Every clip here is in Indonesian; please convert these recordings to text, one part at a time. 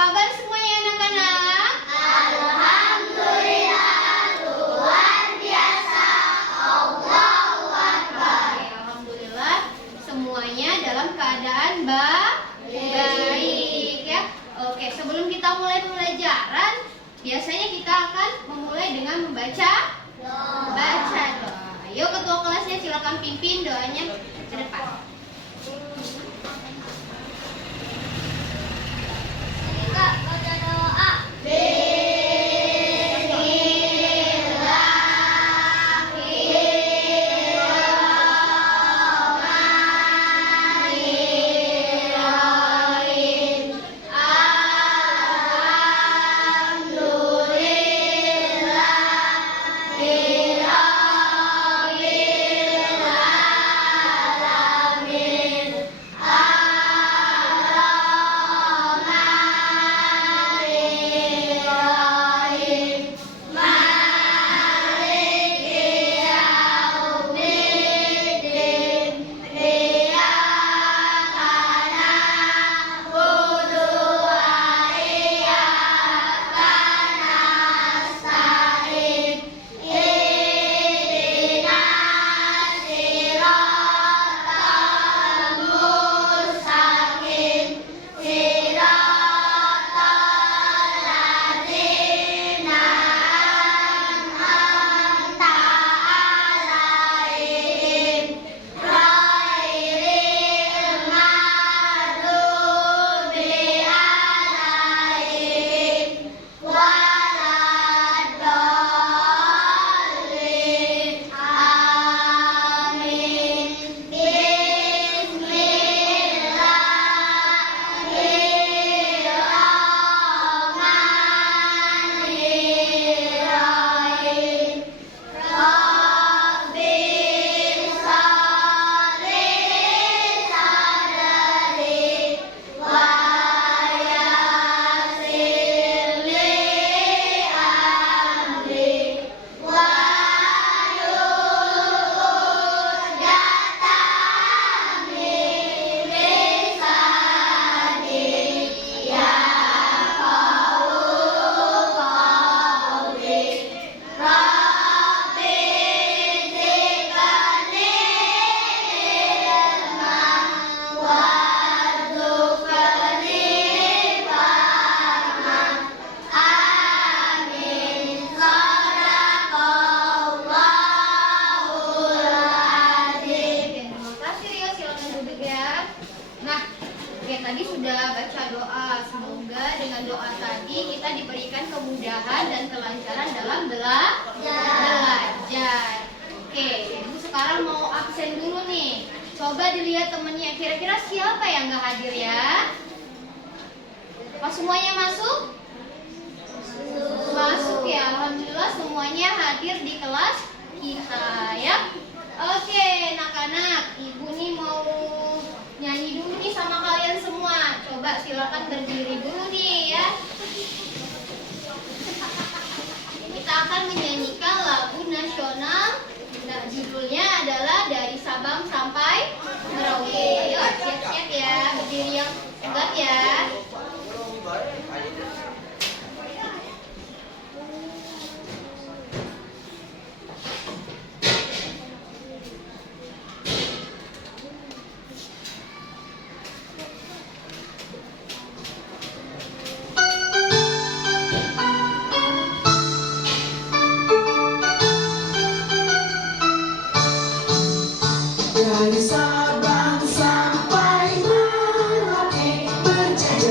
kabar semuanya anak-anak? Alhamdulillah, luar biasa. Allahu Akbar. Alhamdulillah semuanya dalam keadaan baik ya. Oke, sebelum kita mulai pembelajaran, biasanya kita akan memulai dengan membaca doa. Ayo ketua kelasnya silakan pimpin doanya ke depan. Kak, baca doa. Tadi sudah baca doa. Semoga dengan doa tadi kita diberikan kemudahan dan kelancaran dalam belajar. Oke, Ibu sekarang mau absen dulu nih. Coba dilihat temennya, kira-kira siapa yang nggak hadir ya? Apa semuanya masuk? Masuk ya, alhamdulillah semuanya hadir di kelas kita ya. Oke, anak-anak, Ibu nih mau nyanyi dulu nih sama kalian semua. Coba silakan berdiri dulu nih ya. Kita akan menyanyikan lagu nasional. Nah, judulnya adalah Dari Sabang Sampai Merauke. Yuk, siap-siap ya, berdiri yang tegap ya. Dari Sabang sampai Merauke berjajar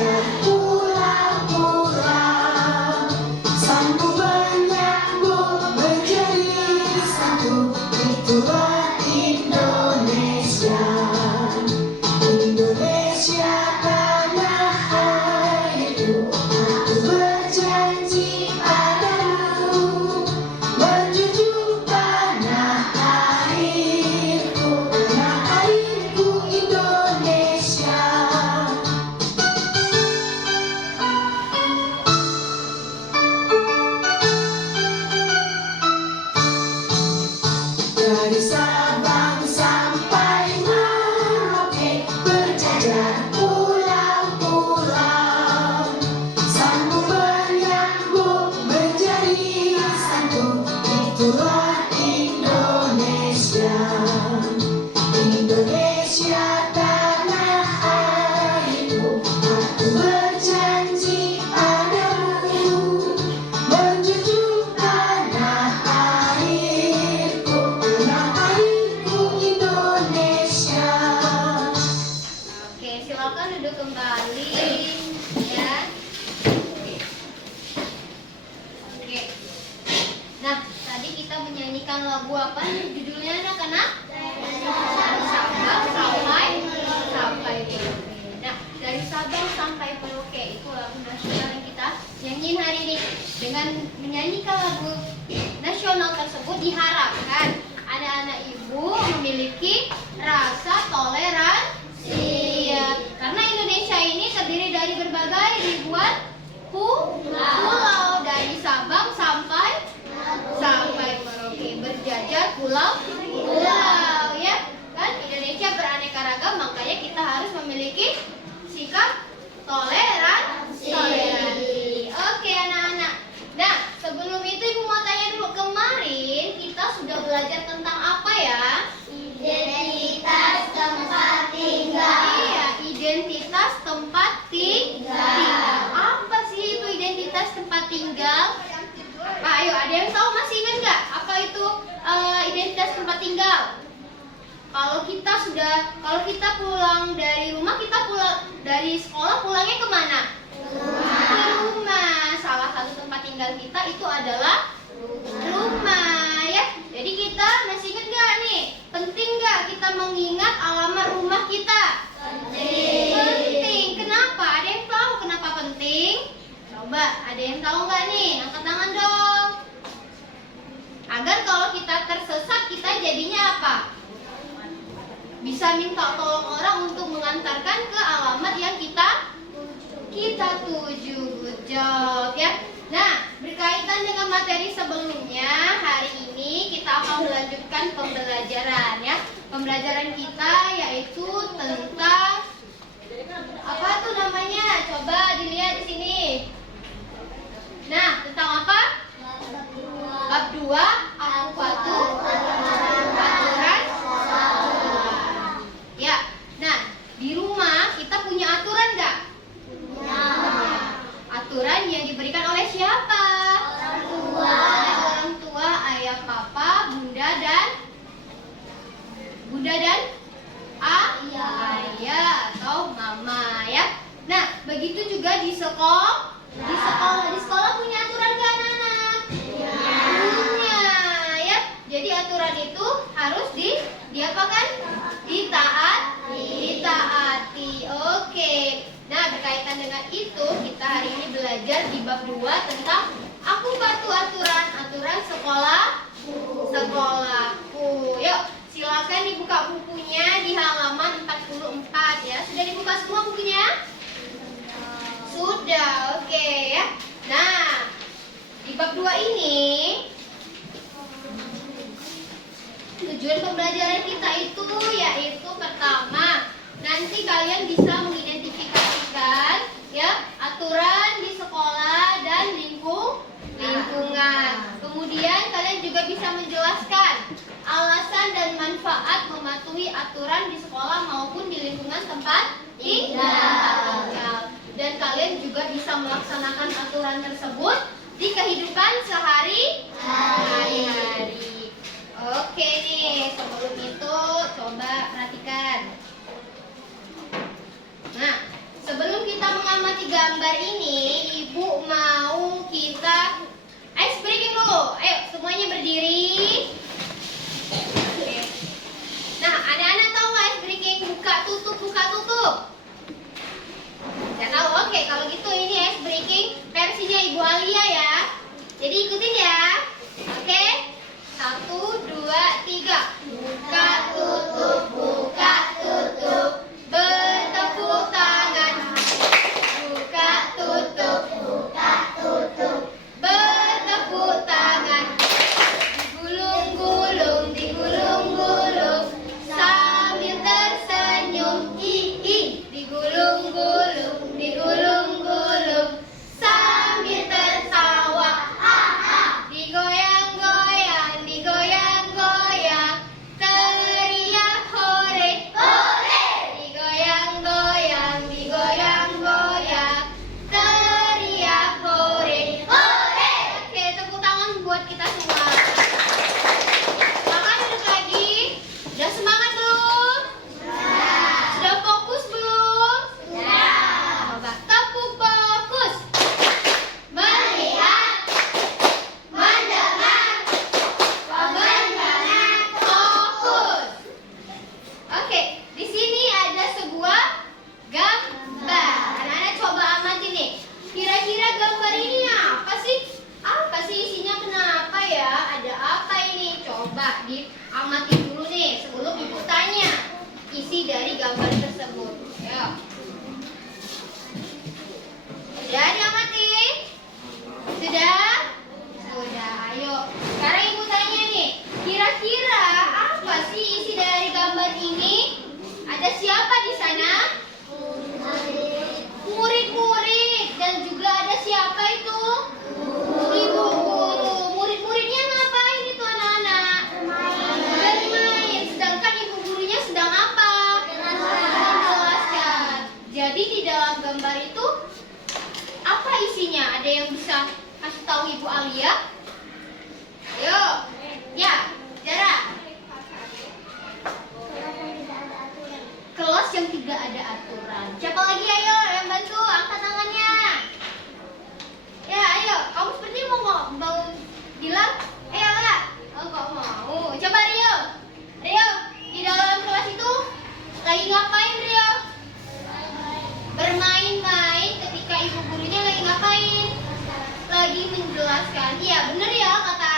nyanyiin hari ini. Dengan menyanyikan lagu nasional tersebut diharapkan anak-anak ibu memiliki rasa toleransi. Karena Indonesia ini terdiri dari berbagai ribuan pulau, dari Sabang sampai Merauke, berjajar pulau ya. Kan Indonesia beraneka ragam, makanya kita harus memiliki sikap toleransi. Oke anak-anak. Nah, sebelum itu Ibu mau tanya dulu, kemarin kita sudah belajar tentang apa ya? Identitas tempat tinggal. Iya, identitas tempat tinggal. Apa sih itu identitas tempat tinggal? Pak, ayo, ada yang tahu, masih ingat nggak apa itu identitas tempat tinggal? Kalau kita pulang dari rumah, kita pulang dari sekolah, pulangnya kemana? Ke rumah. Salah satu tempat tinggal kita itu adalah rumah ya. Jadi kita masih ingat nggak nih? Penting nggak kita mengingat alamat rumah kita? Penting. Kenapa? Ada yang tahu kenapa penting? Coba, ada yang tahu nggak nih? Angkat tangan dong. Agar kalau kita tersesat, kita jadinya apa? Bisa minta tolong orang untuk mengantarkan ke alamat yang kita tuju. Good job ya. Nah, berkaitan dengan materi sebelumnya, hari ini kita akan melanjutkan pembelajaran ya. Pembelajaran kita yaitu tentang apa tuh namanya? Coba dilihat di sini. Nah, tentang apa? Bab 2, aturan. Ya. Nah, di rumah kita punya aturan nggak? Aturan yang diberikan oleh siapa? Oleh orang tua, ayah, papa, bunda dan ayah atau mama ya. Nah, begitu juga di sekolah. Di sekolah punya aturan nggak anak-anak? Punya ya. Jadi aturan itu harus diapakan? Ditaati. Oke. Nah, berkaitan dengan itu, kita hari ini belajar di bab 2 tentang aturan sekolahku. Yuk, silakan dibuka bukunya di halaman 44 ya. Sudah dibuka semua bukunya? Sudah, oke ya. Nah, di bab 2 ini tujuan pembelajaran kita itu yaitu pertama, nanti kalian bisa mengidentifikasikan ya aturan di sekolah dan lingkungan. Kemudian kalian juga bisa menjelaskan alasan dan manfaat mematuhi aturan di sekolah maupun di lingkungan tempat tinggal. Dan kalian juga bisa melaksanakan aturan tersebut di kehidupan sehari-hari. Oke nih, sebelum itu coba perhatikan. Nah, sebelum kita mengamati gambar ini, Ibu mau kita ice breaking dulu. Ayo, semuanya berdiri. Oke. Nah, anak-anak tahu nggak ice breaking? Buka tutup. Nggak tahu? Oke, kalau gitu ini ice breaking versinya Ibu Alia ya. Jadi ikutin ya. Oke? 1, 2, 3. Buka tutup. Bertepuk tangan. Buka tutup. Bertepuk tangan. Digulung-gulung. Sambil tersenyum. Digulung-gulung. Sambil tertawa. gambar ini apa sih? Apa sih isinya, kenapa ya? Ada apa ini? Coba diamati dulu nih sebelum ibu tanya isi dari gambar tersebut. Ya. Sudah diamati? Sudah? Sudah, ayo. Sekarang ibu tanya nih, kira-kira apa sih isi dari gambar ini? Ada siapa di sana? Murid-murid. Dan juga ada siapa itu? Ibu guru. Murid-muridnya ngapain itu anak-anak? Bermain. Sedangkan ibu gurunya sedang apa? Menjelaskan. Jadi di dalam gambar itu apa isinya? Ada yang bisa kasih tahu Ibu Alia? Ayo. Ya, Zara. Kelas yang tidak ada aturan. Siapa lagi, ayo yang bantu, angkat tangannya. Ya, ayo. Kamu seperti mau bilang? Ayo lah. Oh, kok mau? Coba Rio. Rio, di dalam kelas itu lagi ngapain Rio? Bermain-main. Ketika ibu gurunya lagi ngapain? Lagi menjelaskan. Iya, benar ya kata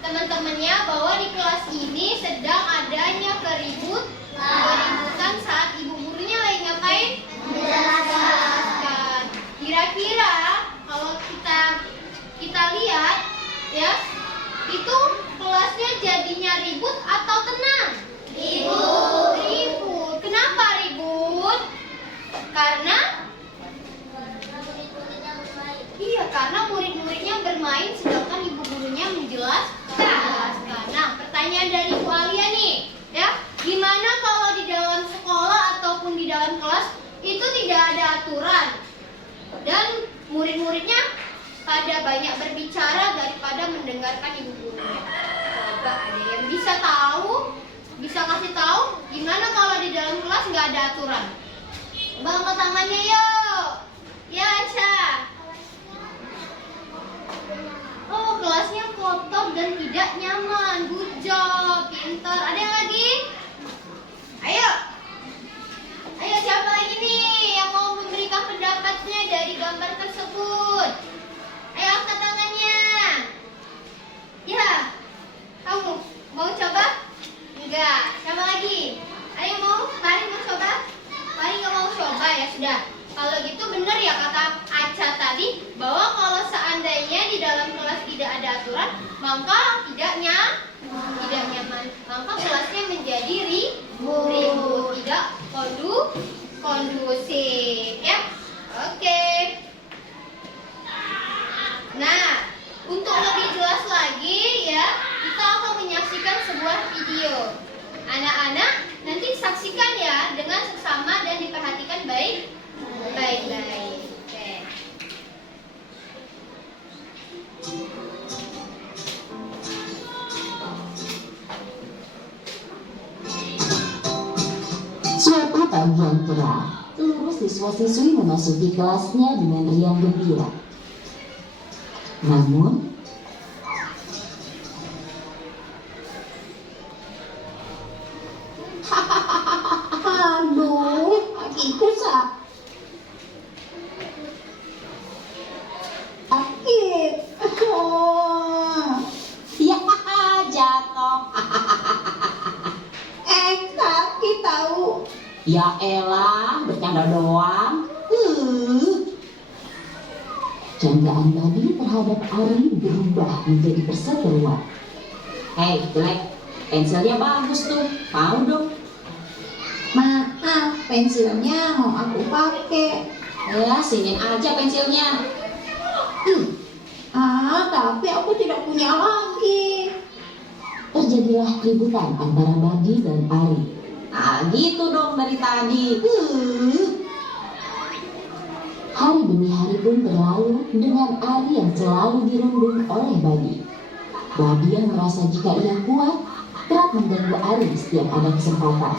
teman-temannya bahwa di kelas ini sedang adanya keributan saat ibu gurunya lagi ngapain? Menjelaskan. Kira-kira kalau kita lihat ya, itu kelasnya jadinya ribut atau tenang? Ribut. Ribut. Kenapa ribut? Karena karena murid-muridnya bermain sedangkan ibu gurunya menjelaskan. Nah, pertanyaan dari Bu Alia nih, ya, gimana kalau di dalam sekolah ataupun di dalam kelas itu tidak ada aturan dan murid-muridnya pada banyak berbicara daripada mendengarkan ibu gurunya? Coba ada yang bisa tahu, bisa kasih tahu gimana kalau di dalam kelas nggak ada aturan? Coba angkat tangannya yuk. Ya, Aca. Oh, kelasnya kotor dan tidak nyaman. Good job, pintar. Ada yang lagi? Ayo. Ayo, siapa lagi nih yang mau memberikan pendapatnya dari gambar tersebut? Ayo, angkat tangannya. Ya, kamu mau coba? Enggak. Siapa lagi? Ayo mau? Mari mau coba? Mari nggak mau coba ya sudah. Kalau gitu benar ya kata Aca tadi bahwa kalau seandainya di dalam kelas tidak ada aturan, maka tidak nyaman, maka kelasnya menjadi ribut, tidak kondusif, ya. Oke. Nah, untuk lebih jelas lagi ya, kita akan menyaksikan sebuah video. Anak-anak nanti saksikan ya dengan seksama dan diperhatikan baik-baik. Oke. Suatu pagi yang cerah, seluruh siswa-siswi memasuki kelasnya dengan riang gembira. Namun, aduh, kakiku sakit. Ya, jatuh. Sakit tahu. Ya elah, bercanda doang. Candaan Babi terhadap Ari berubah menjadi perseteruan. Hei, jelek. Pensilnya bagus tuh. Mau dong? Maaf, pensilnya mau aku pakai. Ya, sinin aja pensilnya. Tapi aku tidak punya lagi. Terjadilah keributan antara Babi dan Ari. Gitu dong dari tadi. Hari demi hari pun berlalu dengan Ari yang selalu dirundung oleh Babi. Babi yang merasa jika ia kuat, kerap mengganggu Ari setiap ada kesempatan.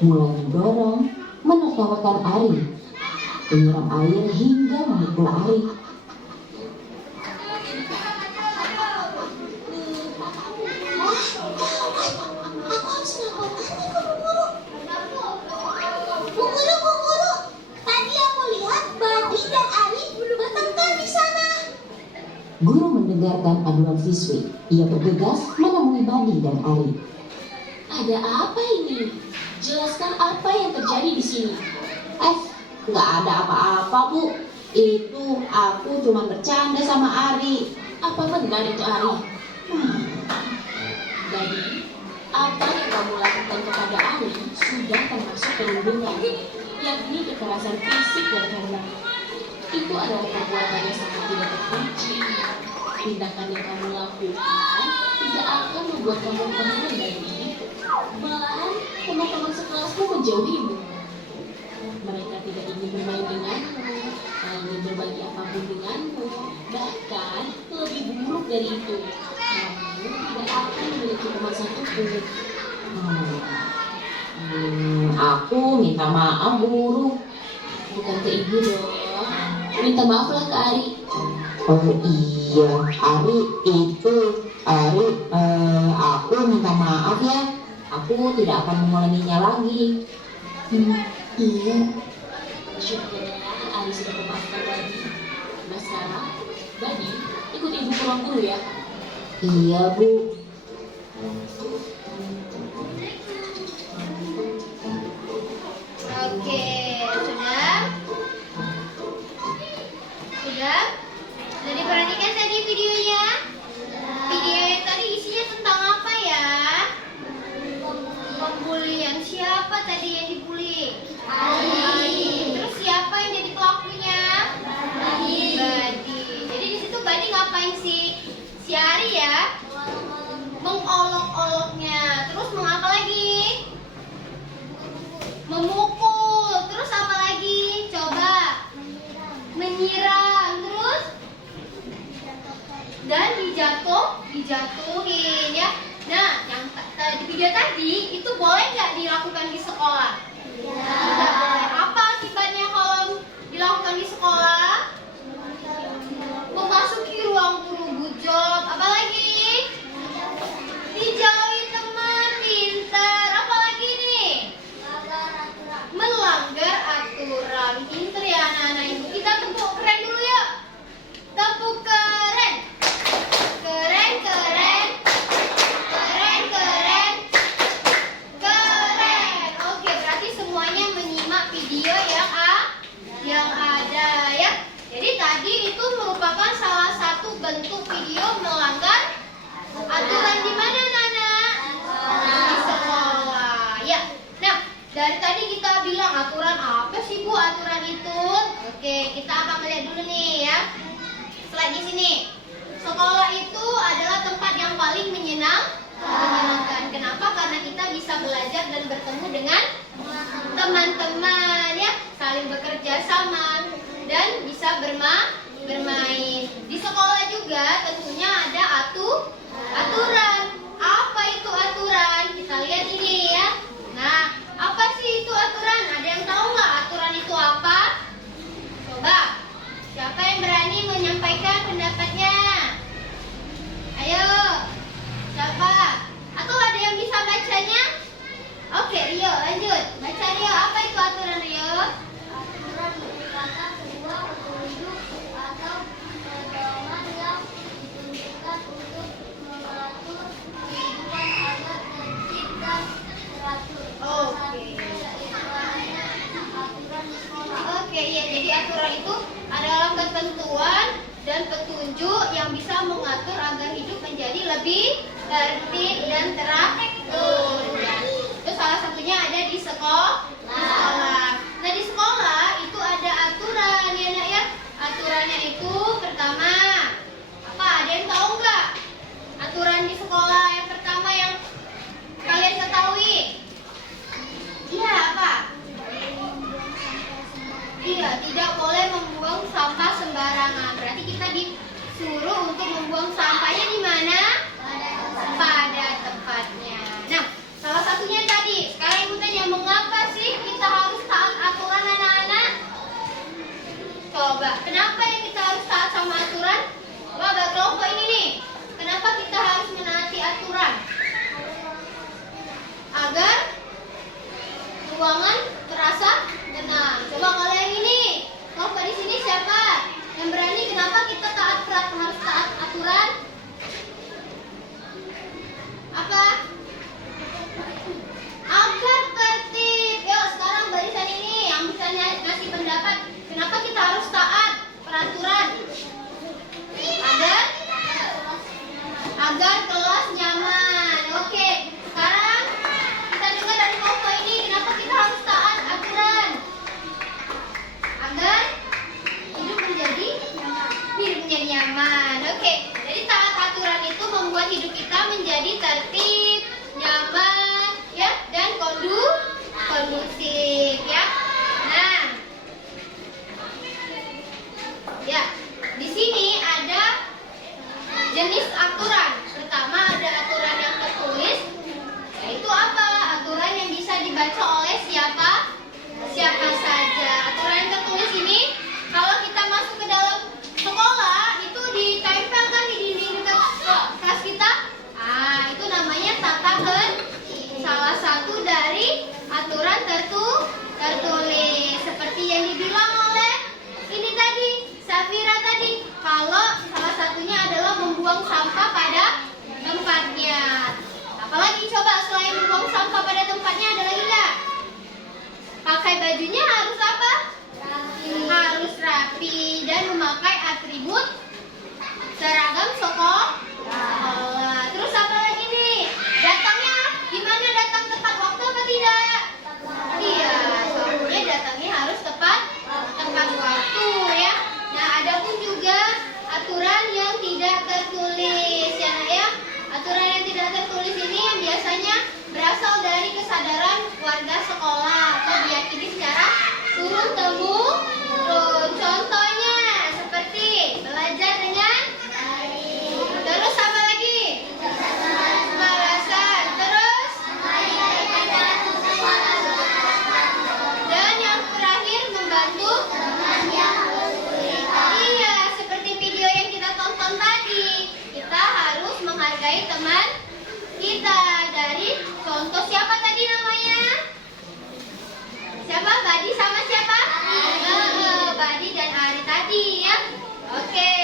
Mulai mendorong, menertawakan Ari, menyiram air hingga memukul Ari. Bu guru, tadi aku lihat Babi dan Ari bertengkar Guru mendengarkan aduan siswi. Ia bergegas menemui Badi dan Ari. Ada apa ini? Jelaskan apa yang terjadi di sini. Nggak ada apa-apa, Bu. Itu aku cuma bercanda sama Ari. Apa benar itu, Ari? Jadi, apa yang kamu lakukan kepada Ari sudah termasuk perundungan, yakni kekerasan fisik dan verbal. Itu adalah perbuatan yang sangat tidak terpuji. Tindakan yang kamu lakukan tidak akan membuat kamu tenang, Badi. Malahan, teman-teman sekelasmu menjauhimu. Mereka tidak ingin bermain denganmu, tak ingin berbagi apapun denganmu. Bahkan, lebih buruk dari itu, kamu tidak akan memiliki teman satupun. Aku minta maaf, guru. Bukan ke ibu dong. Minta maaflah ke Ari. Oh iya, Ari, aku minta maaf ya. Aku tidak akan mengulanginya lagi. Iya. Syukurlah Ari sudah memaafkan Badi. Nah sekarang, Badi ikut ibu ke ruang guru ya. Iya, Bu. Oke, sudah? Sudah? Sudah diperhatikan tadi videonya? Video yang tadi isinya tentang apa ya? Pembulian. Siapa tadi yang dibully? Ari. Terus siapa yang jadi pelakunya? Badi. Jadi di situ Badi ngapain sih? Si Ari ya? Mengolok-oloknya. Terus mengapa lagi? Memukul. Terus apa lagi? Coba. Menyiram. Terus? Dan dijatuhin ya. Nah, yang di video tadi itu boleh nggak dilakukan di sekolah? Tidak boleh. Apa akibatnya kalau dilakukan di sekolah? Memasuki ruang guru, good job. Apa lagi? Dijauhi teman, pintar. Apa lagi nih? Melanggar aturan. Pintar ya anak-anak ibu. Kita tepuk keren dulu yuk. Tepuk keren. Keren, keren. Keren, keren. Keren. Oke, berarti semuanya menyimak video yang ada ya. Jadi tadi itu merupakan salah satu bentuk video melanggar aturan di mana, Nana? Di sekolah. Ya. Nah, dari tadi kita bilang aturan apa sih, Bu, aturan itu? Oke, kita akan melihat dulu nih ya. Slide di sini. Sekolah itu adalah tempat yang paling menyenangkan. Kenapa? Karena kita bisa belajar dan bertemu dengan teman-teman ya, saling bekerja sama dan bisa bermain. Di sekolah juga tentunya ada aturan. Apa itu aturan? Kita lihat ini ya. Nah, apa sih itu aturan? Ada yang tahu nggak aturan itu apa? Coba, siapa yang berani menyampaikan pendapatnya? Ayo, siapa? Atau ada yang bisa bacanya? Oke, Rio, lanjut. Baca Rio, apa itu aturan Rio? Aturan merupakan sebuah petunjuk atau pedoman yang ditunjukkan untuk mengatur kehidupan agar tertib dan teratur. Oke. Aturan di sekolah. Oke, iya. Jadi aturan itu adalah ketentuan dan petunjuk yang bisa mengatur agar hidup menjadi lebih tertib dan teratur. Itu salah satunya ada di sekolah. Nah, di sekolah itu ada aturan ya, Nak ya. Aturannya itu pertama apa? Ada yang tahu nggak? Aturan di sekolah yang pertama yang kalian ketahui? Iya, apa? Iya, tidak boleh membuang sampah sembarangan. Berarti kita disuruh untuk membuang sampahnya di mana? Pada tempatnya. Nah, salah satunya tadi. Sekarang ibu tanya, mengapa sih kita harus taat aturan anak-anak? Coba, kenapa ya kita harus taat sama aturan? Coba ada kelompok ini nih. Kenapa kita harus menaati aturan? Agar ruangan terasa tenang. Coba kalau yang ini, kelompok di sini siapa yang berani? Kenapa kita harus taat nyaman. Oke, jadi taat aturan itu membuat hidup kita menjadi tertib, nyaman, ya, dan kondusif, ya. Nah, ya, di sini ada jenis aturan. Pertama ada aturan yang tertulis, yaitu apa? Aturan yang bisa dibaca oleh siapa saja. Aturan yang tertulis ini kalau kita masuk ke dalam sekolah itu ditempelkan di dinding kelas kita. Itu namanya tata tertib. Salah satu dari aturan tertulis seperti yang dibilang oleh ini tadi, Safira tadi. Kalau salah satunya adalah membuang sampah pada tempatnya. Apalagi coba selain membuang sampah pada tempatnya ada lagi nggak? Pakai bajunya harus apa? Harus rapi dan memakai atribut seragam sekolah. Terus apa lagi nih? Datangnya gimana? Datang tepat waktu apa tidak? Iya, soalnya datangnya harus tepat waktu, ya. Nah, ada pun juga aturan yang tidak tertulis, ya, Nak, ya. Aturan yang tidak tertulis ini yang biasanya berasal dari kesadaran warga sekolah atau diyakini secara turun-temurun. Contohnya seperti belajar dengan terus apa lagi? Malasan. Terus dan yang terakhir membantu. Iya, seperti video yang kita tonton tadi. Kita harus menghargai teman kita. Dari contoh siapa tadi namanya? Siapa? Badi sama siapa? Badi dan Ari tadi, ya. Oke.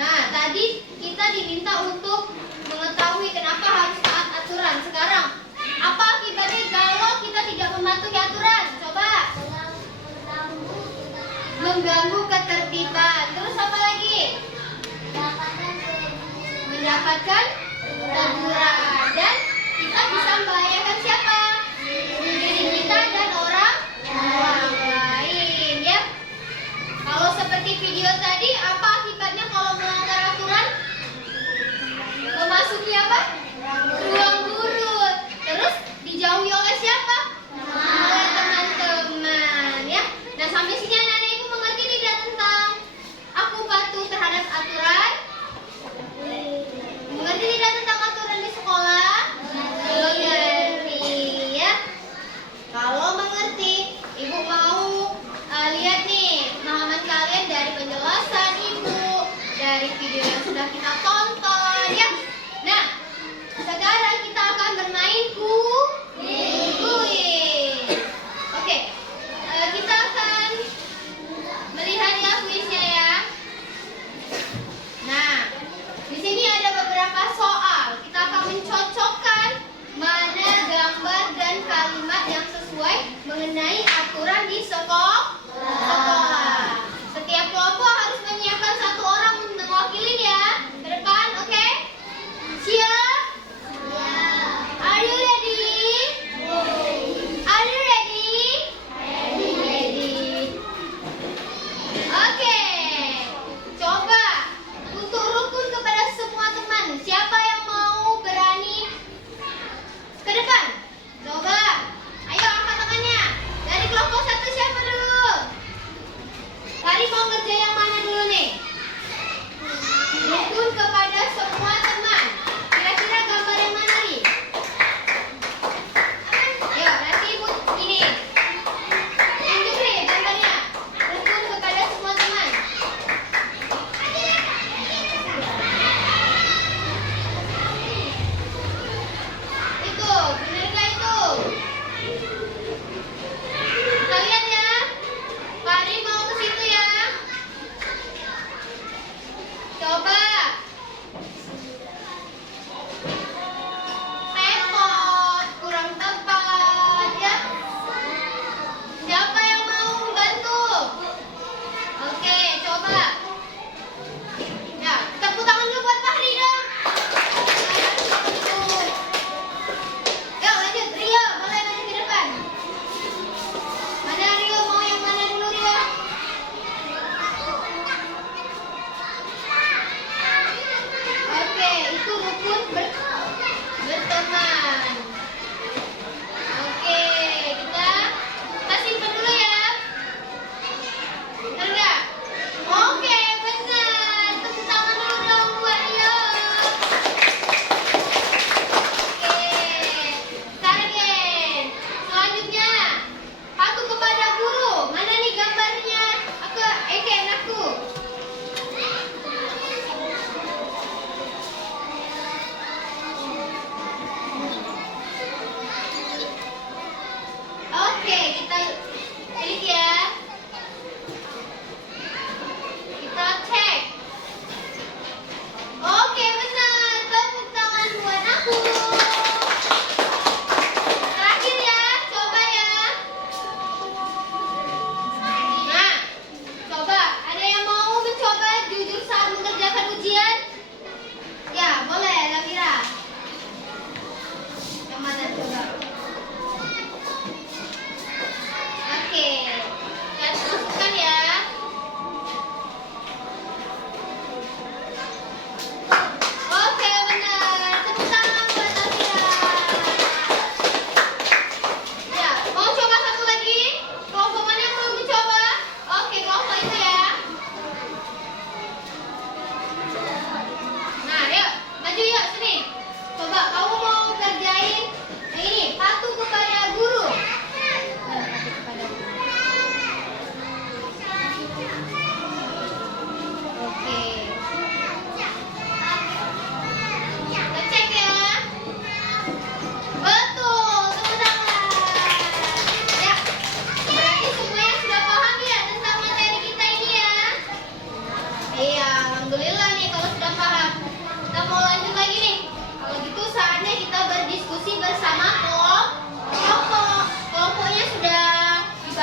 Nah, tadi kita diminta untuk mengetahui kenapa harus taat aturan. Sekarang, apa akibatnya kalau kita tidak mematuhi aturan? Coba. Mengganggu ketertiban. Terus apa lagi? Mendapatkan teguran. Dan kita bisa membahayakan siapa? Diri kita dan orang lain, ya. Kalau seperti video tadi, apa akibatnya kalau melanggar aturan? Memasuki apa? Ruang guru. Terus dijauhi oleh siapa? Oleh teman-teman, ya. Nah, sampai sini anak-anak ibu mengerti tidak tentang aku patuh terhadap aturan? Mengerti tidak tentang aturan di sekolah?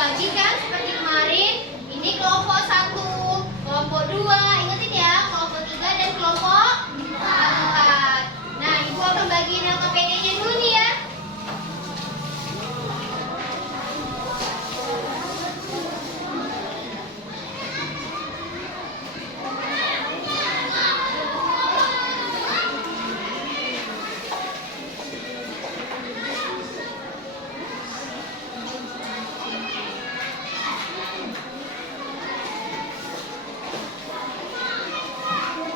bagi kan seperti kemarin. Ini kelompok 1, kelompok 2, ingetin ya, kelompok 3 dan kelompok 4. Nah, Ibu akan bagiin LKPD-nya dulu nih ya.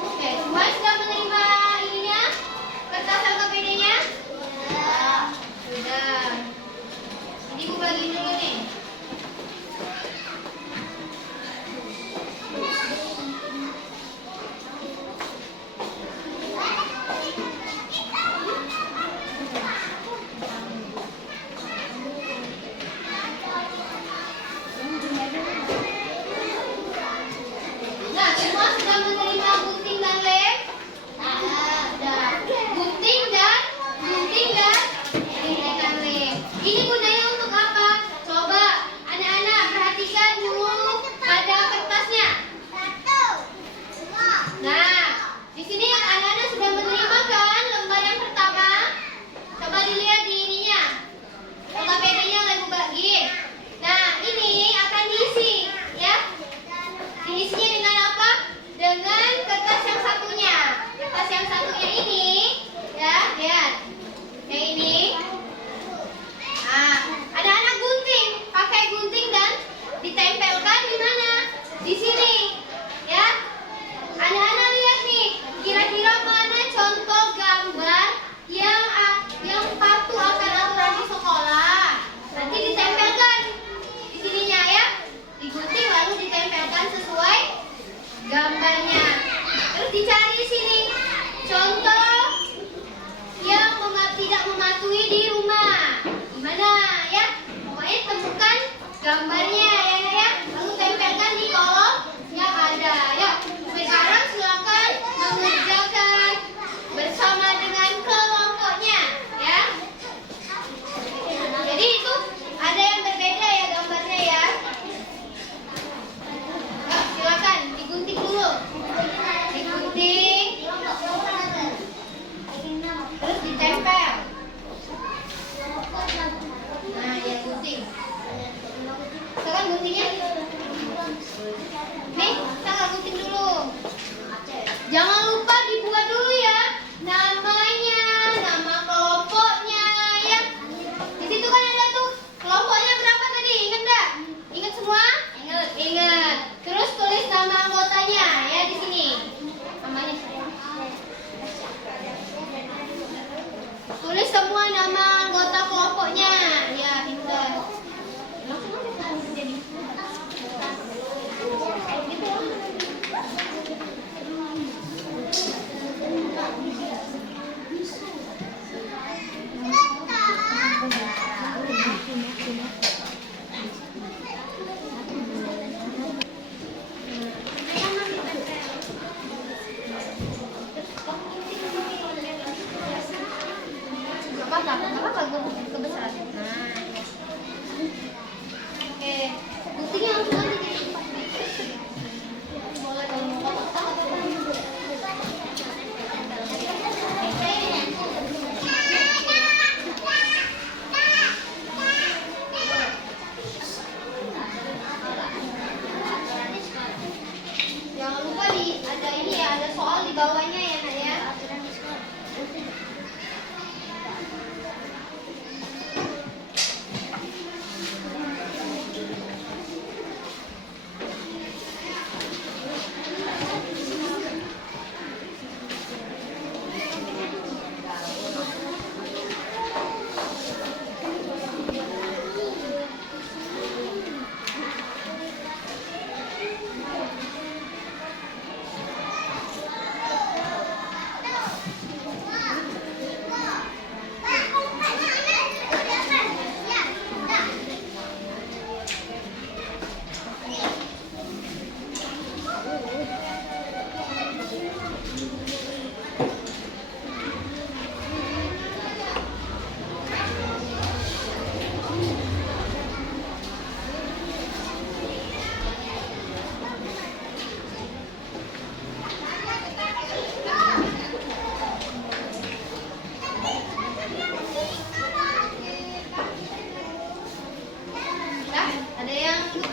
Oke, semua sudah menerima ininya? Kertas LKPD-nya? Sudah. Jadi Ibu bagi dulu nih. Nah, semua sudah menerima gunting dan lem? Sudah. Gunting dan lem. Ini gunanya untuk apa? Coba anak-anak perhatikan dulu pada kertasnya. Nah, di sini anak-anak sudah menerima kan lembar yang pertama? Coba dilihat di ininya. LKPD-nya yang Ibu bagi. Nah, ini akan diisi, ya. Diisinya dengan apa? Dengan kertas yang satunya. Kertas yang satunya ini, ya, lihat. Kayak ini. Nah, anak-anak gunting, pakai gunting dan ditempelkan di mana? Di sini, ya. Anak-anak lihat nih, kira-kira mana contoh gambar yang patuh akan aturan di sekolah? Nanti ditempelkan di sininya ya, digunting lalu ditempelkan sesuai gambarnya. Terus dicari di sini contoh yang tidak mematuhi di rumah. Gimana ya? Pokoknya temukan gambarnya ya, lalu tempelkan di kolom yang ada ya. Sekarang silakan mengerjakan bersama dengan kelompoknya ya. Jadi itu ada yang berbeda ya gambarnya ya. Nah, silakan digunting dulu. Digunting. Terus ditempel. Nah, ya gunting. Sekarang guntingnya. Nih, sekarang gunting dulu. Jangan lupa dibuat dulu ya namanya, nama kelompoknya ya. Di situ kan ada tuh kelompoknya berapa tadi? Ingat enggak? Ingat semua? Ingat. Terus tulis nama anggotanya ya di sini. Namanya. Tulis semua nama anggota kelompoknya. Ya, pintar. Langsung aja jadi. Apa kebesaran. Nah. Oke, guntingnya langsung aja. Boleh kalau mau jangan lupa ada ini ya, ada soal di bawahnya ya Nak ya.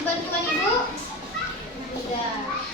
bantuan ibu? Sudah.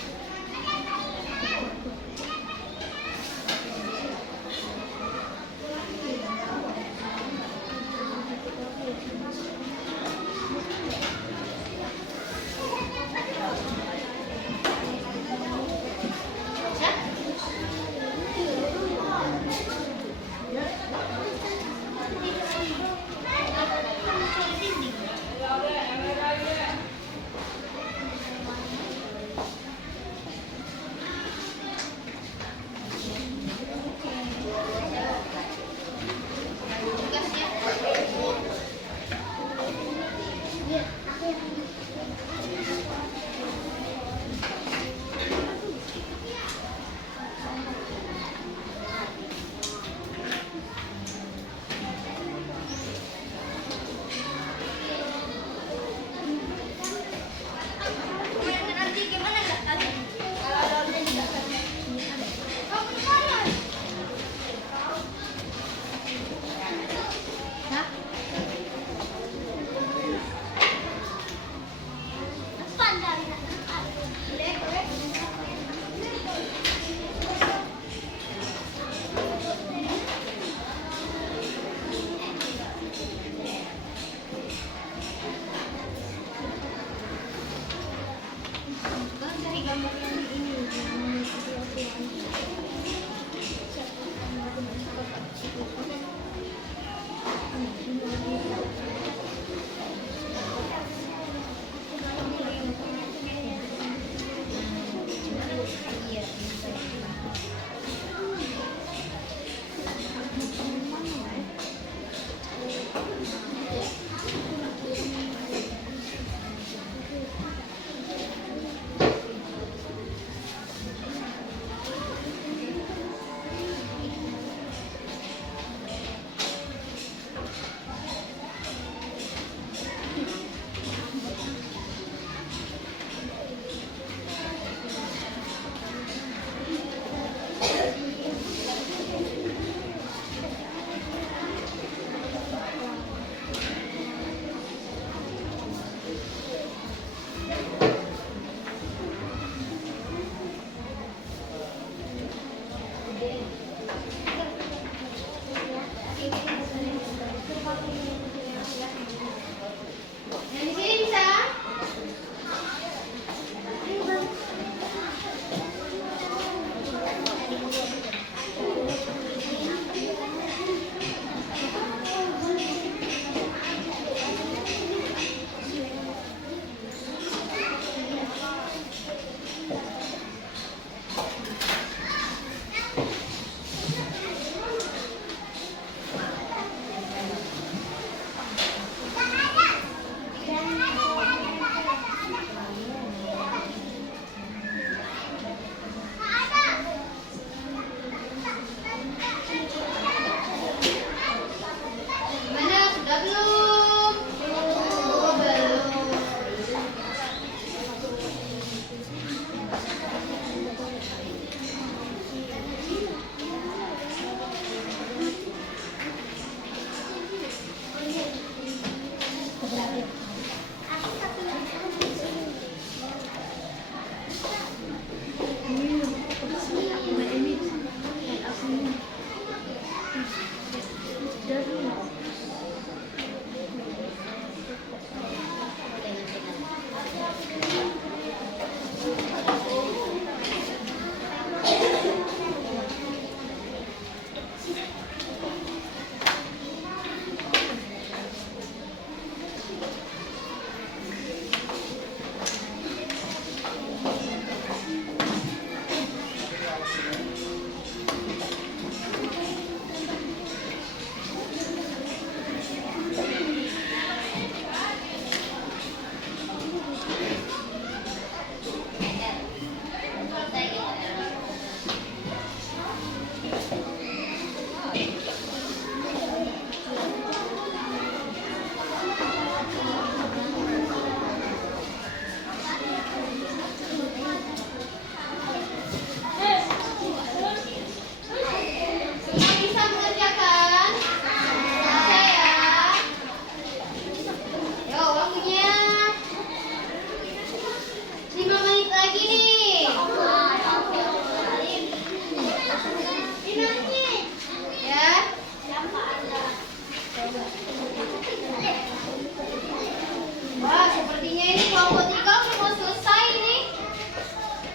ini kelompok 3 mau selesai nih.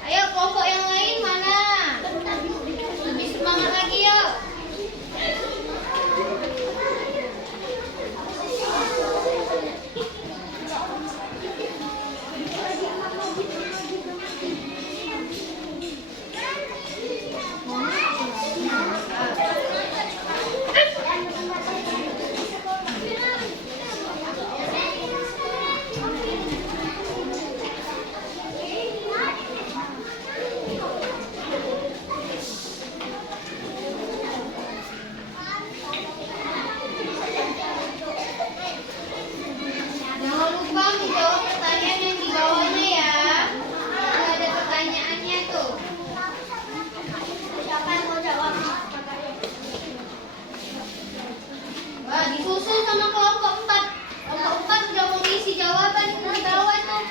Ayo kelompok yang lain mana? Lebih semangat lagi yuk. Jangan lupa menjawab pertanyaan yang di bawahnya ya. Sudah ada pertanyaannya tuh. Siapa yang mau jawab? Wah, disusul sama kelompok 4. Kelompok 4 sudah mau ngisi jawaban di bawah tuh.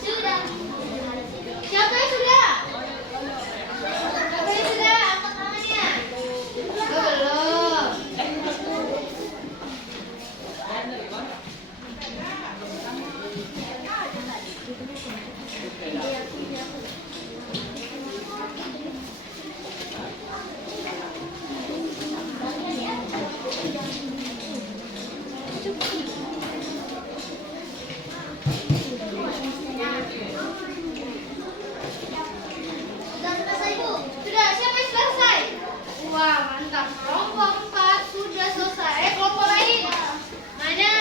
Sudah. Siapa yang sudah? Siapa yang sudah? Angkat tangannya. Oh, belum. Sudah selesai, Bu. Sudah, siapa yang selesai? Wah, mantap. Kelompok 4 sudah selesai. Kelompok lain? Mana?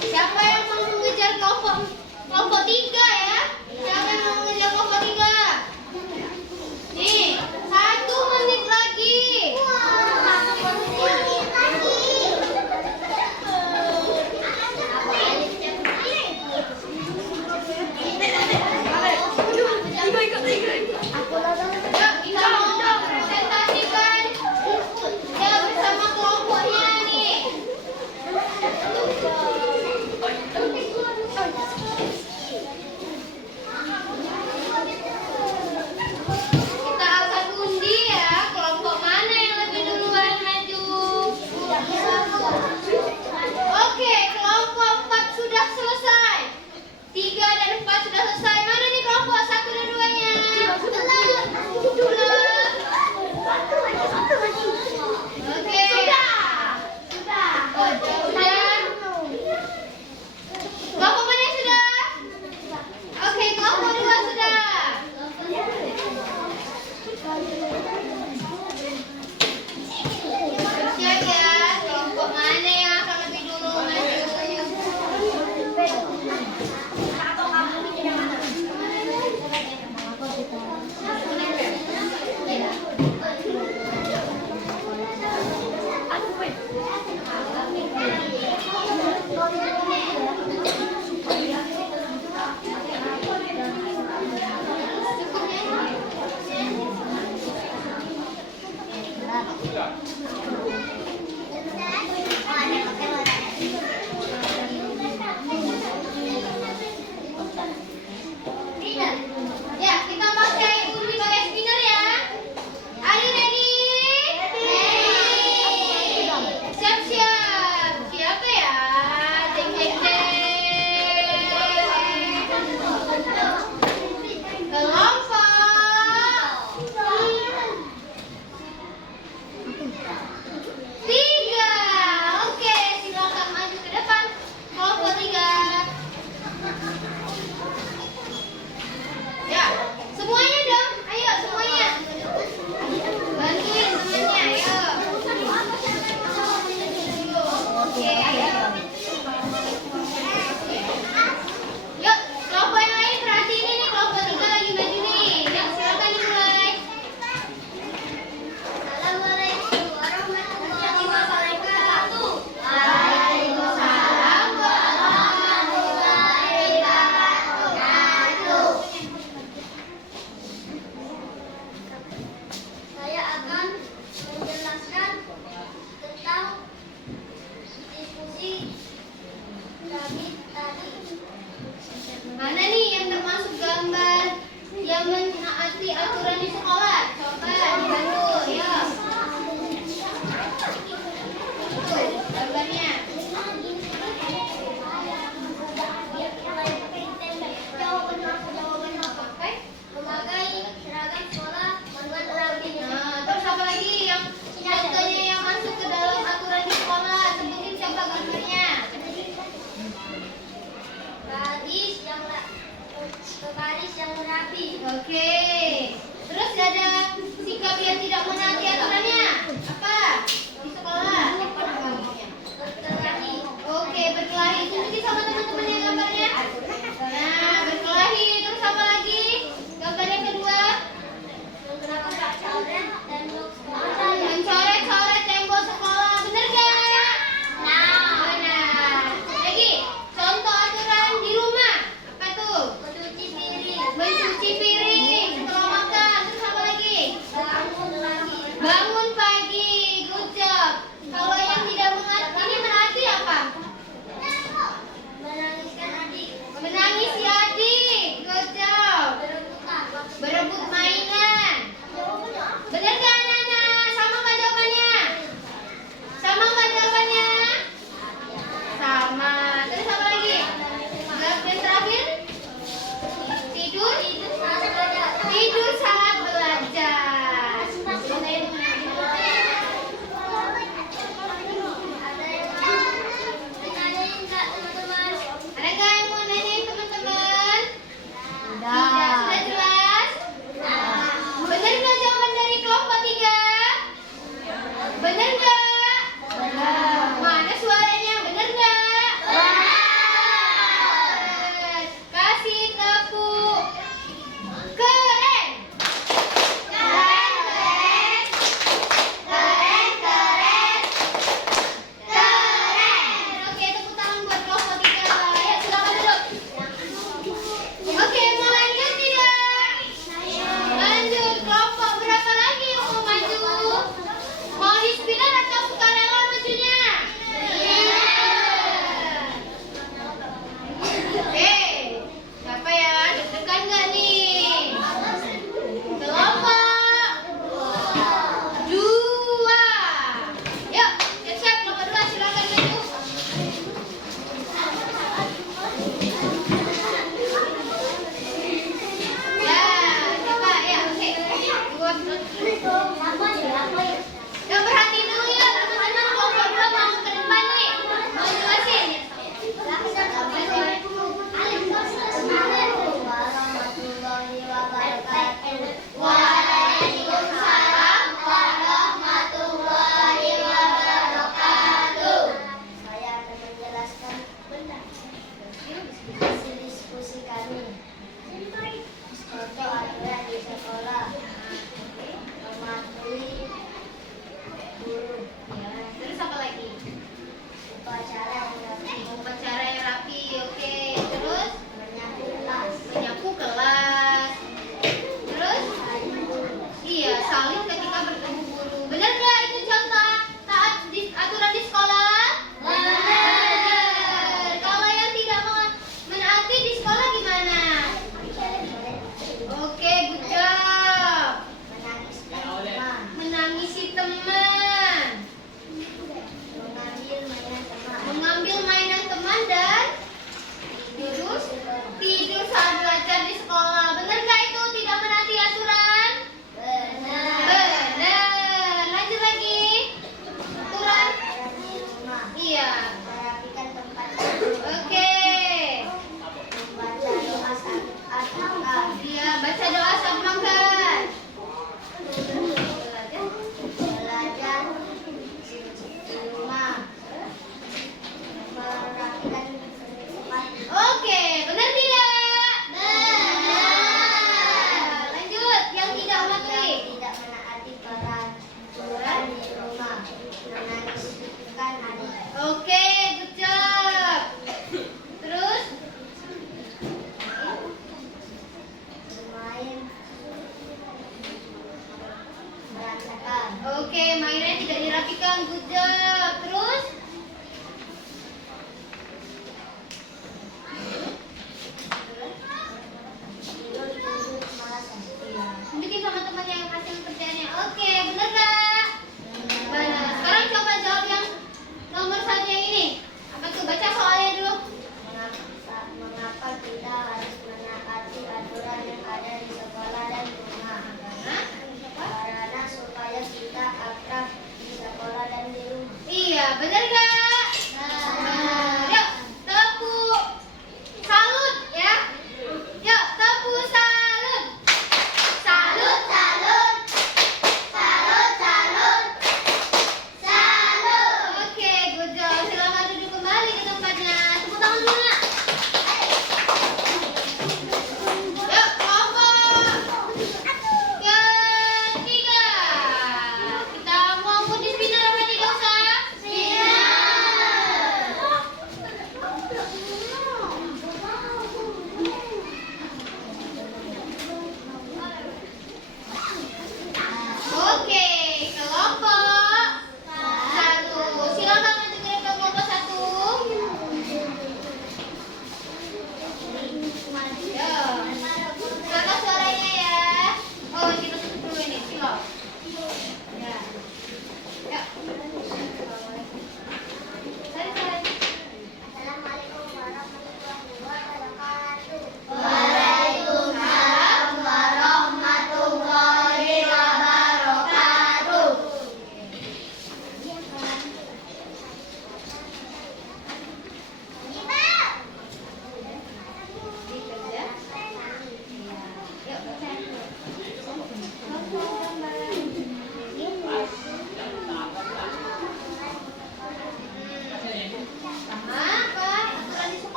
Siapa yang mau mengejar kelompok 3 ya? Siapa yang mau mengejar kelompok 3? Nih, 1 menit lagi. Yuk, kita mau presentasikan ya bersama kelompoknya nih. tidak menaati aturan di sekolah? Coba dibantu, ya. Tuh, gambarnya. Oke. Memakai seragam sekolah, manual rapi. Nah, terus apa lagi yang contohnya yang masuk ke dalam aturan di sekolah? Sebutin siapa gambarnya. Baris yang rapi. Oke. Terus ada sikap yang tidak menaati aturannya. Apa? Di sekolah. Berkelahi. Oke, berkelahi. Tunjukin sama teman-temannya gambarnya. Nah, berkelahi. Terus apa lagi? Gambar yang kedua. Coret dan Mencoret-coret tembok sekolah. Bener gak? Nah. Benar. Lagi, contoh aturan di rumah. Apa tuh? mencuci piring. Mencuci piring setelah makan. Terus apa lagi? Bangun pagi. Bangun pagi. Good job. Kalau yang tidak mengerti ini menaati apa? Menangiskan adik. Menangisi adik. Good job. Berebutan. Berebut mainan. Benar gak anak-anak? Sama nggak jawabannya? Sama nggak jawabannya? Sama. Terus apa lagi? Yang terakhir? Tidur? Tidur saat belajar. Ada yang nanyain nggak teman-teman? Ada nggak yang mau nanyain teman-teman?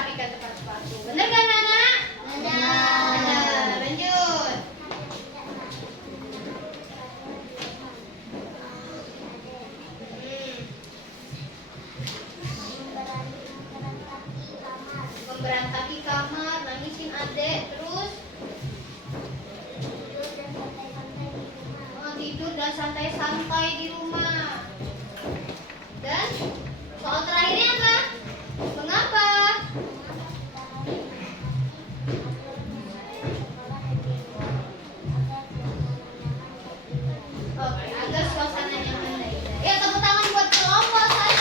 merapikan tempat sepatu. Benar kan anak? Benar. Lanjut. Memberantaki kamar, nangisin adek, terus tidur dan santai-santai di rumah. Dan soal terakhirnya apa? Mengapa? Oke, agar suasana nyaman dan indah. Ya, tepuk tangan buat kelompok 1.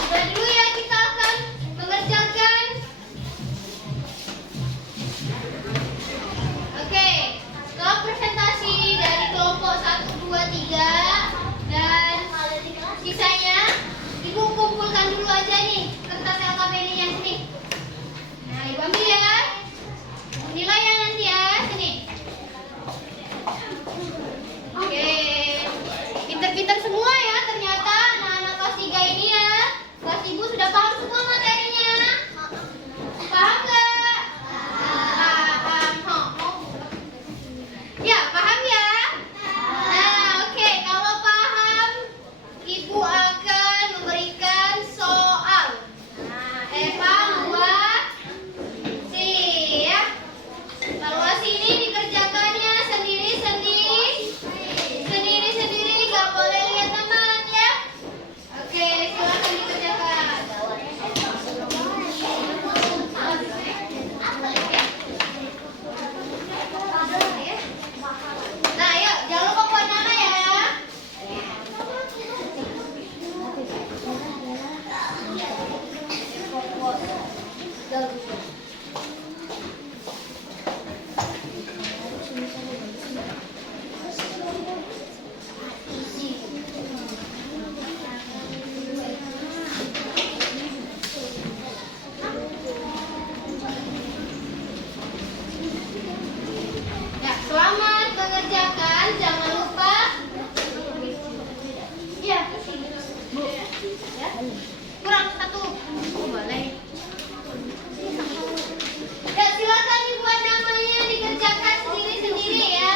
Sudah dulu ya, kita akan mengerjakan. Oke, setelah presentasi dari kelompok 1, 2, 3 dan sisanya, Ibu kumpulkan dulu aja nih kertas LKPD-nya sini. Nah, Ibu ambil ya. Nilai yang nanti ya, sini. Oke, pinter-pinter semua ya ternyata anak-anak kelas 3 ini ya. Kelas Ibu sudah paham semua materinya. Paham nggak? Paham. Ya, paham ya? Nah, oke. Kalau paham, Ibu akan memberikan soal. Nah, evaluasi ya. Evaluasi ini dikerjakannya sendiri-sendiri, nggak boleh lihat teman ya. Oke, silakan dikerjakan. Nah, yuk, jangan lupa buat nama ya. Ya, selamat mengerjakan. Jangan lupa. Ya, Bu. Ya. Kurang 1. Boleh. Ya, silakan dibuat namanya, dikerjakan sendiri-sendiri ya.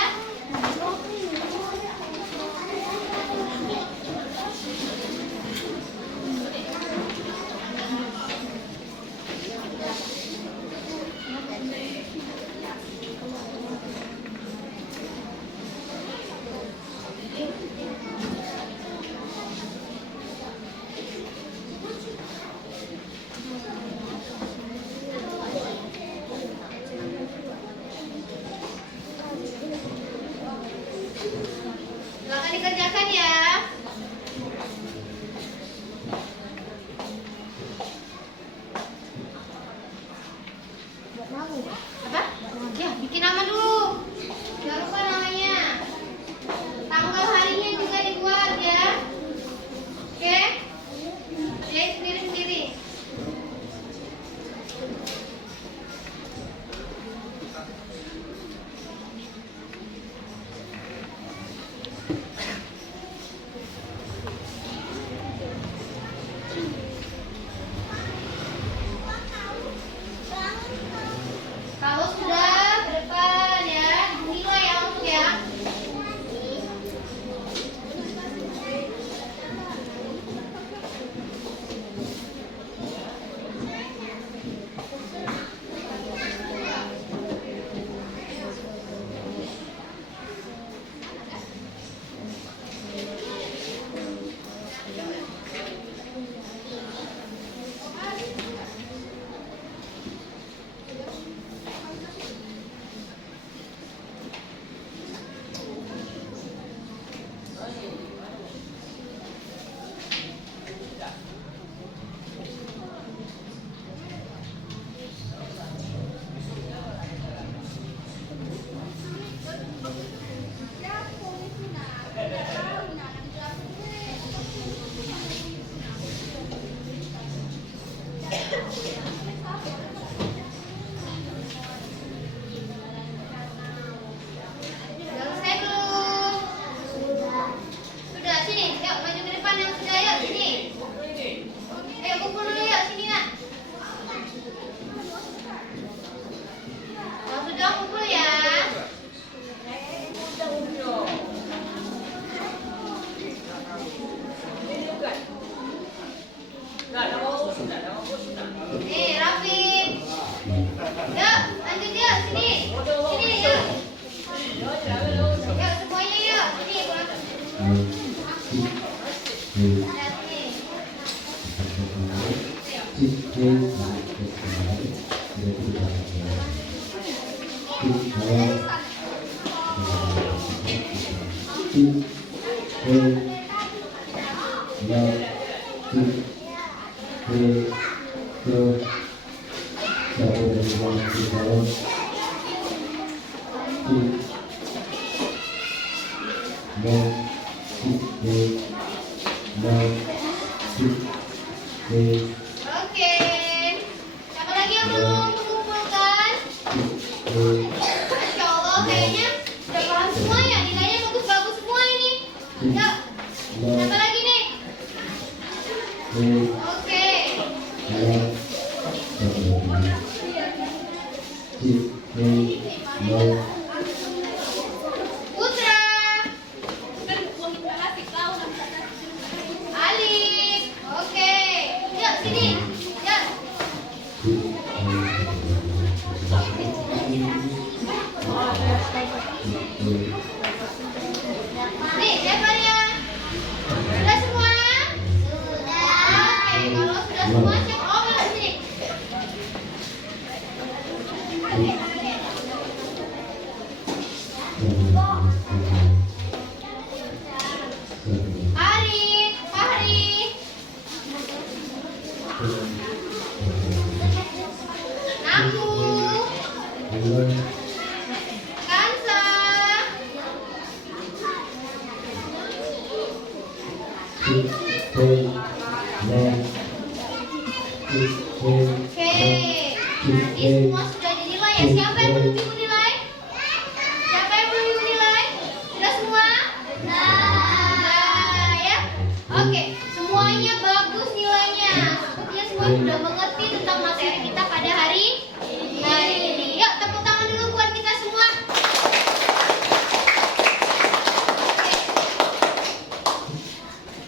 Oke. Siapa lagi yang belum mengumpulkan? Masya Allah, kayaknya udah paham semua ya. Nilainya bagus-bagus semua ini. Yuk, siapa lagi nih? Oke. Putra. Alif. Oke. Yuk, sini. Yuk. Nih, siapa ya? Sudah semua? Oke, kalau sudah semua cek. Oh, belum sini. Arif, Fahri, aku, Kansa, oke. Jadi semua sudah dinilai ya. Siapa yang belum dinilai? Siapa yang belum dinilai? Sudah semua? Nah, ya. Oke, semuanya bagus nilainya. Sepertinya semua sudah mengerti tentang materi kita pada hari ini. Yuk, tepuk tangan dulu buat kita semua.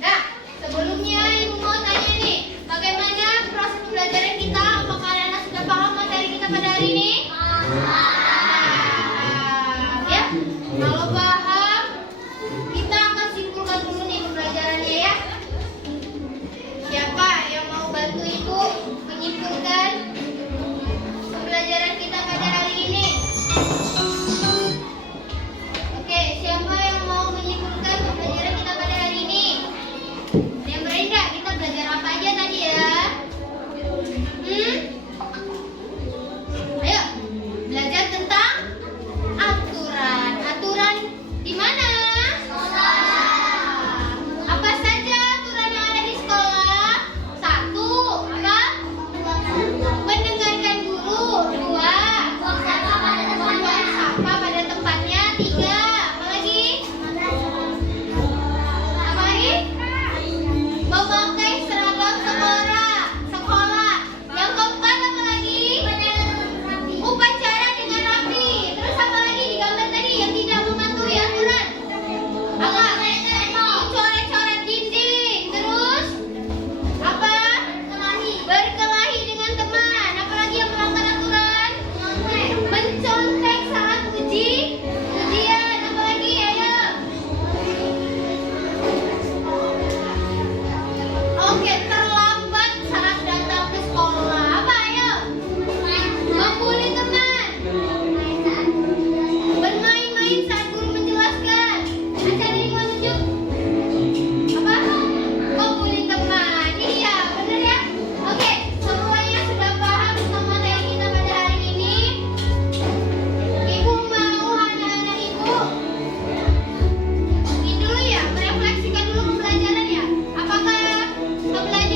Nah, sebelumnya Ibu mau tanya nih, bagaimana proses pembelajaran kita? Apakah anak sudah paham materi kita pada hari ini? Ya, kalau paham, kita akan simpulkan dulu nih pembelajarannya ya. Siapa yang mau bantu Ibu menyimpulkan pembelajaran kita pada hari ini? Oke, siapa yang mau menyimpulkan pembelajaran kita pada hari ini? Yang berani nggak? Kita belajar apa aja tadi ya? Ayo, belajar tentang aturan. Aturan di mana? Apa saja aturan yang ada di sekolah? 1, apa? Mendengarkan guru. 2, membuang sampah pada tempatnya. 3, apa lagi? Apa lagi? Memakai seragam sekolah. Yang keempat apa lagi? Upacara dengan rapi. Terus apa lagi di gambar tadi yang tidak mematuhi aturan? Apa? Coret-coret dinding. Terus apa? Berkelahi dengan teman. Apa lagi yang melanggar aturan? Mencontek saat ujian. Apa lagi? Ayo. Oke, terlambat saat datang ke sekolah. Apa ayo? Membuli teman. Bermain-main saat guru menjelaskan. Acara ini mau tunjuk. Apa? Membuli teman. Iya, benar ya? Oke, semuanya sudah paham tentang materi kita pada hari ini. Ibu mau anak-anak Ibu ini dulu ya, merefleksikan dulu pembelajaran ya. Apakah pembelajaran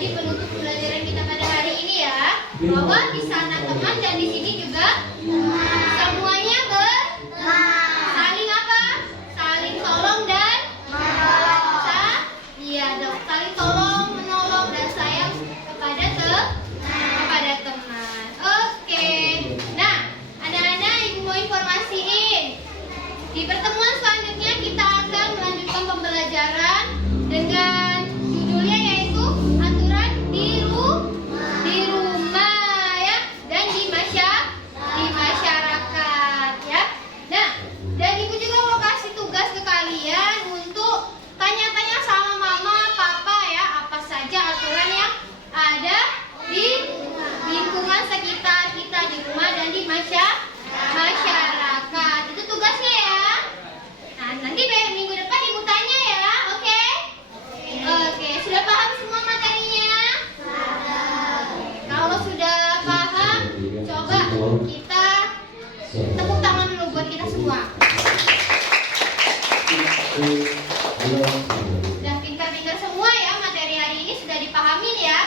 menjadi penutup pembelajaran kita pada hari ini ya. Bahwa di sana teman dan di sini juga semuanya saling apa? Saling tolong dan iya dong, saling tolong, menolong dan sayang kepada teman. Oke. Nah, anak-anak ibu mau informasiin. Di pertemuan selanjutnya kita akan melanjutkan pembelajaran dengan judulnya yaitu aturan di rumah ya dan di masyarakat ya. Nah, dan ibu juga mau kasih tugas ke kalian untuk tanya-tanya sama mama, papa ya, apa saja aturan yang ada di lingkungan sekitar kita di rumah dan di masyarakat. Itu tugasnya ya. Nah, nanti minggu depan ibu tanya ya, oke? Oke, sudah paham semua materinya? Kalau sudah paham, coba kita tepuk tangan dulu buat kita semua. Sudah pintar-pintar semua ya, materi hari ini sudah dipahamin ya.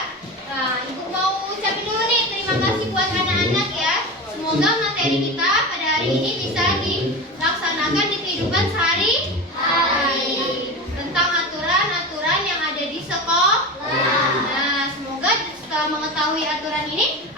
Nah, ibu mau ucapin dulu nih, terima kasih buat anak-anak ya. Semoga materi kita pada hari ini bisa dilaksanakan di kehidupan sehari-hari tentang aturan-aturan yang ada di sekolah. Nah, semoga setelah mengetahui aturan ini